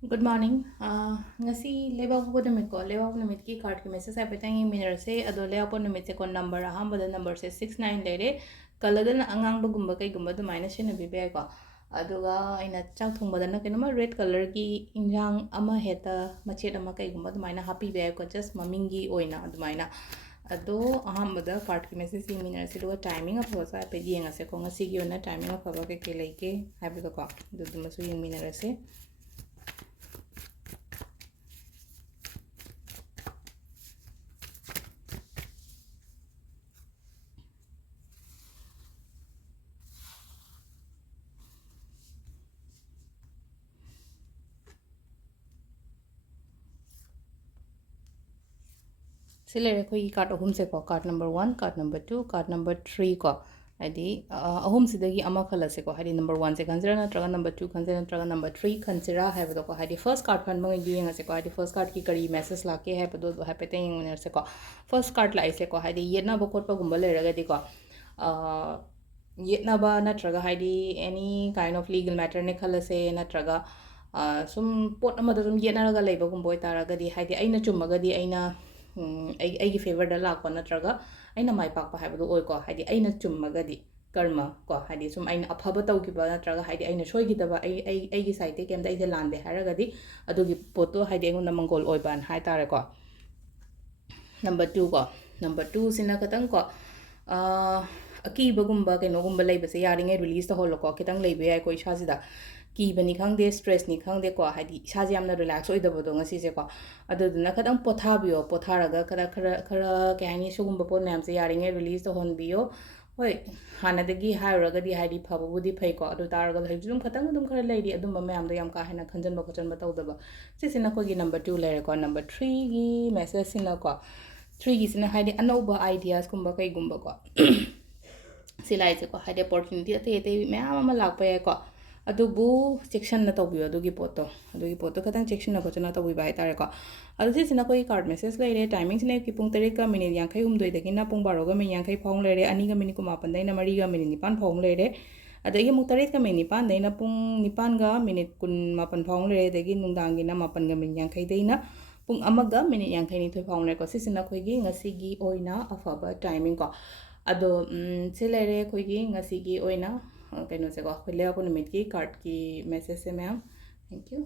Good morning. Ngasi lewa po numit ko. Lewa po numit ki card ki message ay petang yung minor se ado lewa po numit se kon number aham bada number se 69 lere kalada na angang bagumba kay gumba do minus siya nabibe ko. Aduga ay na chang thong bada na kinuma red color ki injang ama heta machet ama kay gumba do mina happy be ko just mamingi oina do mina ado aham bada card ki message si minor se do timing of was ay pe yenga se ko ngasi gi ona timing of aba ke leke happy ko do masu yung minor se Sila ko card ahum se ko card number 1 card number 2 card number 3 ko adi ahum sidagi ama khala se ko hadi number 1 se khanjira na traga number 2 khanjira na traga number 3 khanjira hai bado ko hadi first card phan bang gi nga se ko hadi first card ki kari message la ke hai bado do hai pe teng ne se ko first card la se ko hadi yena ba kot pa gumba le raga di ko yetna ba na traga hadi any kind of legal matter ne khala se na traga sum pot amada sum yena raga leiba gumboy taraga di hadi aina chummaga di aina ꯑꯩꯒꯤ ꯐꯦꯚꯔꯗ ꯂꯥꯛꯄ ꯅꯠꯇ꯭ꯔꯒ ꯑꯩꯅ ꯃꯥꯏ ꯄꯥꯛꯄ ꯍꯥꯏꯕꯗꯨ ꯑꯣꯏꯀꯣ ꯍꯥꯏꯗꯤ ꯑꯩꯅ ꯆꯨꯝꯃꯒꯗꯤ ꯀꯔꯃ ꯀꯣ ꯍꯥꯏꯗꯤ ꯁꯨꯝ ꯑꯩꯅ ꯑꯐꯕ ꯇꯧꯈꯤꯕ ꯅꯠꯇ꯭ꯔꯒ ꯍꯥꯏꯗꯤ ꯑꯩꯅ ꯁꯣꯏꯈꯤꯗꯕ ꯑꯩꯒꯤ ꯁꯥꯏꯠꯇꯒꯤ ꯀꯩꯝꯇ ꯑꯩꯁꯦ ꯂꯥꯟꯗꯦ ꯍꯥꯏꯔꯒꯗꯤ ꯑꯗꯨꯒꯤ ꯄꯣꯠꯇꯣ ꯍꯥꯏꯗꯤ ꯑꯩꯉꯣꯟꯗ ꯃꯪꯒꯣꯜ ꯑꯣꯏꯕꯅ ꯍꯥꯏꯇꯥꯔꯦꯀꯣ ꯅꯝꯕꯔ 2 ꯀꯣ ꯅꯝꯕꯔ 2 ꯁꯤꯅ ꯈꯤꯇꯪ ꯀꯣ ꯑꯀꯤꯕꯒꯨꯝꯕ ꯀꯩꯅꯣꯒꯨꯝꯕ ꯂꯩꯕꯁꯦ ꯌꯥꯔꯤꯉꯩ ꯔꯤꯂꯤꯁ ꯇꯧꯍꯜꯂꯣꯀꯣ ꯈꯤꯇꯪ ꯂꯩꯕ ꯌꯥꯏꯀꯣ ꯏꯁꯥꯁꯤꯗ ꯀꯤꯕꯅꯤ ꯈꯪꯗꯦ ꯁ꯭ꯇ꯭ꯔꯦꯁꯅꯤ ꯈꯪꯗꯦꯀꯣ ꯍꯥꯏꯗꯤ ꯏꯁꯥꯁꯦ ꯌꯥꯝꯅ ꯔꯤꯂꯦꯛꯁ ꯑꯣꯏꯗꯕꯗꯣ ꯉꯁꯤꯁꯦꯀꯣ ꯑꯗꯨꯗꯨꯅ ꯈꯤꯇꯪ ꯄꯣꯊꯥꯕꯤꯌꯣ ꯄꯣꯊꯥꯔꯒ ꯈꯔ ꯀꯩ ꯍꯥꯏꯅꯤ ꯁꯤꯒꯨꯝꯕ ꯄꯣꯠ ꯃꯌꯥꯝꯁꯦ ꯌꯥꯔꯤꯉꯩ ꯔꯤꯂꯤꯁ ꯇꯧꯍꯟꯕꯤꯌꯣ ꯍꯣꯏ ꯍꯥꯟꯅꯗꯒꯤ ꯍꯥꯏꯔꯨꯔꯒꯗꯤ ꯍꯥꯏꯗꯤ ꯐꯕꯕꯨꯗꯤ ꯐꯩꯀꯣ ꯑꯗꯨ ꯇꯥꯔꯒꯁꯨ ꯍꯧꯖꯤꯛ ꯑꯗꯨꯝ ꯈꯤꯇꯪ ꯑꯗꯨꯝ ꯈꯔ ꯂꯩꯔꯤ ꯑꯗꯨꯝꯕ ꯃꯌꯥꯝꯗꯣ ꯌꯥꯝ ꯀꯥ ꯍꯦꯟꯅ ꯈꯟꯖꯟꯕ ꯈꯣꯠꯆꯟꯕ ꯇꯧꯗꯕ ꯁꯤꯁꯤꯅ ꯑꯩꯈꯣꯏꯒꯤ ꯅꯝꯕꯔ 2 ꯂꯩꯔꯦꯀꯣ ꯅꯝꯕꯔ 3ꯒꯤ ꯃꯦꯁꯦꯖꯁꯤꯅꯀꯣ 3ꯒꯤꯁꯤꯅ ꯍꯥꯏꯗꯤ ꯑꯅꯧꯕ ꯑꯥꯏꯗꯤꯌꯥꯁꯀꯨꯝꯕ ꯀꯩꯒꯨꯝꯕꯀꯣ ꯁꯤ ꯂꯥꯏꯁꯦꯀꯣ ꯍꯥꯏꯗꯤ ꯑꯣꯄꯣꯔꯆꯨꯅꯤꯇꯤ ꯑꯇꯩ ꯑꯇꯩ ꯃꯌꯥꯝ ꯑꯃ ꯂꯥꯛꯄ ꯌꯥꯏꯀꯣ ꯑꯗꯨꯕꯨ ꯆꯦꯛꯁꯟꯅ ꯇꯧꯕꯤꯌꯣ ꯑꯗꯨꯒꯤ ꯄꯣꯠꯇꯣ ꯈꯤꯇꯪ ꯆꯦꯛꯁꯤꯟꯅ ꯈꯣꯠꯆꯟꯅ ꯇꯧꯕꯤꯕ ꯍꯥꯏꯇꯥꯔꯦꯀꯣ ꯑꯗꯣ ꯁꯤꯁꯤꯅ ꯑꯩꯈꯣꯏꯒꯤ ꯀꯥꯔꯠ ꯃꯦꯁꯦꯖ ꯂꯩꯔꯦ ꯇꯥꯏꯃꯤꯡꯁꯤꯅ ꯑꯌꯨꯛꯀꯤ ꯄꯨꯡ 3ꯒ ꯃꯤꯅꯤꯠ 52ꯗꯒꯤꯅ ꯄꯨꯡ 12ꯒ ꯃꯤꯅꯤꯠ 50 ꯐꯥꯎ ꯂꯩꯔꯦ 2ꯒ ꯃꯤꯅꯤꯠ 18ꯗꯒꯤꯅ 3ꯒ ꯃꯤꯅꯤꯠ 9 ꯐꯥꯎ ꯂꯩꯔꯦ ꯑꯗꯒꯤ ꯑꯃꯨꯛ 8ꯒ ꯃꯤꯅꯤꯠ 9ꯗꯒꯤꯅ ꯄꯨꯡ 9ꯒ ꯃꯤꯅꯤꯠ 18 ꯐꯥꯎ ꯂꯩꯔꯦ ꯑꯗꯒꯤ ꯅꯨꯡꯗꯥꯡꯒꯤꯅ 8ꯒ ꯃꯤꯅꯤꯠ 50ꯗꯒꯤꯅ ꯄꯨꯡ 1ꯒ ꯃꯤꯅꯤꯠ 52 ꯐꯥꯎ ꯂꯩꯔꯦꯀꯣ ꯁꯤꯁꯤꯅ ꯑꯩꯈꯣꯏꯒꯤ ꯉꯁꯤꯒꯤ ꯑꯣꯏꯅ ꯑꯐꯕ ꯇꯥꯏꯃꯤꯡ ꯀꯣ ꯑꯗꯣ ꯁꯤ ꯂꯩꯔꯦ ꯑꯩꯈꯣꯏꯒꯤ ꯉꯁꯤꯒꯤ ꯑꯣꯏꯅ ꯀꯩꯅꯣꯁꯦꯀꯣ ꯑꯩꯈꯣꯏ ꯂꯩꯕꯥꯛꯄꯣꯛꯄ ꯅꯨꯃꯤꯠꯀꯤ ꯀꯥꯔꯠꯀꯤ ꯃꯦꯁꯦꯖꯁꯦ ꯃꯌꯥꯝ ꯊꯦꯡꯛ ꯌꯨ